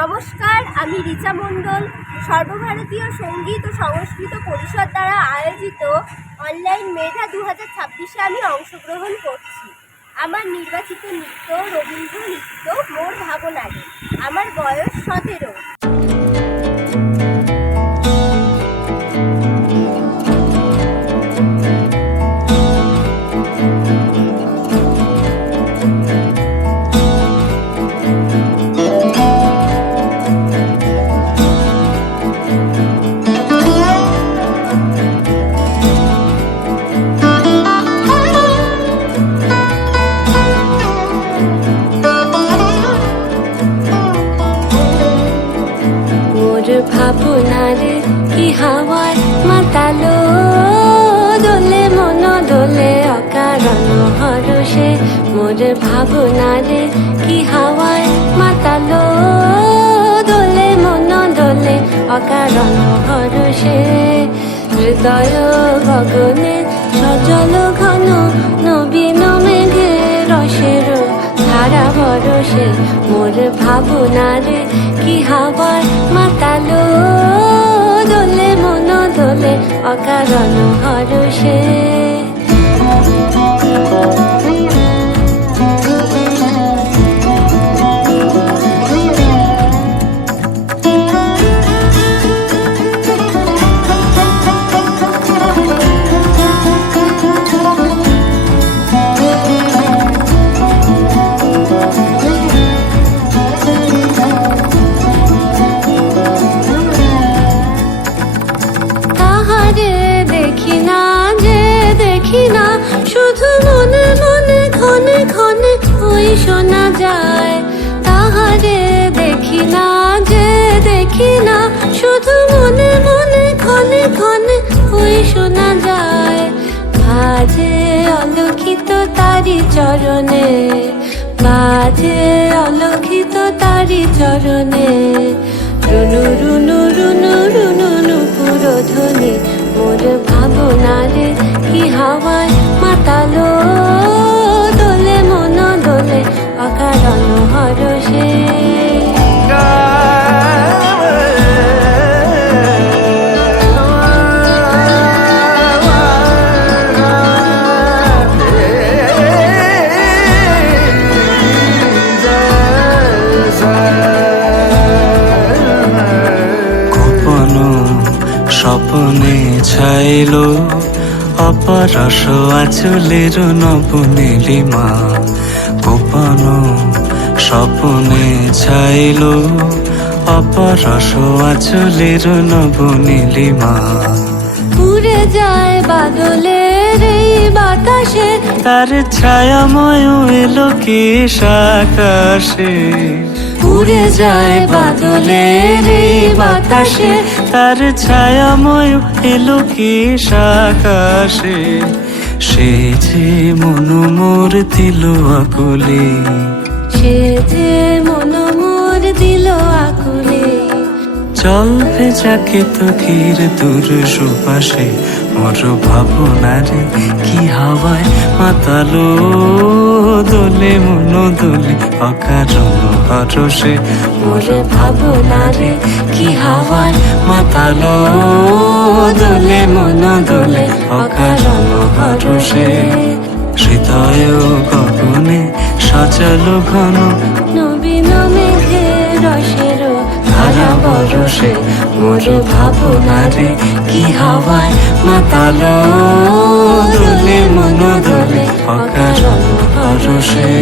নমস্কার, আমি রিচা মণ্ডল। সর্বভারতীয় সঙ্গীত ও সংস্কৃত পরিষদ দ্বারা আয়োজিত অনলাইন মেধা 2026-এ আমি অংশগ্রহণ করছি। আমার নির্বাচিত নৃত্য রবীন্দ্র নৃত্য মোর ভাবনারে। আমার বয়স 17। ভাবনারে কি হাওয়ায় মাতালো দোলে মন দোলে অকারণ হরষে। মোর ভাবনারে কি হাওয়ায় মাতালো দোলে মন দোলে অকারণ হরষে। হৃদয় গগনে সজল ঘন নবীন মেঘে রসের ধারা বরষে। মোর ভাবনারে কি হাওয়ায় মাতালো দোলে মন দোলে অকারণ হরষে। শুধু মনে মনে ক্ষণে ক্ষণে ওই শোনা যায়। তাহারে দেখি না যে দেখি না, শুধু মনে মনে ক্ষণে ক্ষণে ওই শোনা যায়। বাজে অলক্ষিত তারি চরণে, বাজে অলক্ষিত তারি চরণে। রুনু রুনু রুনু রুনু নুপুর ধ্বনি। মোর ভাবনারে কি হাওয়ায় মাতালো দোলে মন দোলে অকারণ হরষে। স্বপ্নে ছাইলো অপরস আঁচলের নবনীলিমা। গোপন স্বপ্নে ছাইলো অপরস আঁচলের নবনীলিমা। উড়ে যায় বাদলের এই বাতাসে, তার ছায়াময় এলো কেশ আকাশে। উড়ে যায় বাদলের এই বাতাসে, তার ছায়াময় এলো কেশ আকাশে। সে যে মন মোর দিল আকুলে, সে যে মন মোর দিল আকুলে। চল ভেজাকে তোকির দূর সুপাশে। মোর ভাবনারে কি হাওয়ায় মাতালো দোলে মন দোলে অকারণ হরষে। মোর ভাবনারে কি হাওয়ায় মাতালো দোলে মন দোলে অকারণ হরষে। হৃদয় গগনে সজল ঘন নবীন মেঘে রসের ধারা বরষে। মোর ভাবনারে কি হাওয়ায় মাতালো দোলে মন দোলে অকারণ হরষে।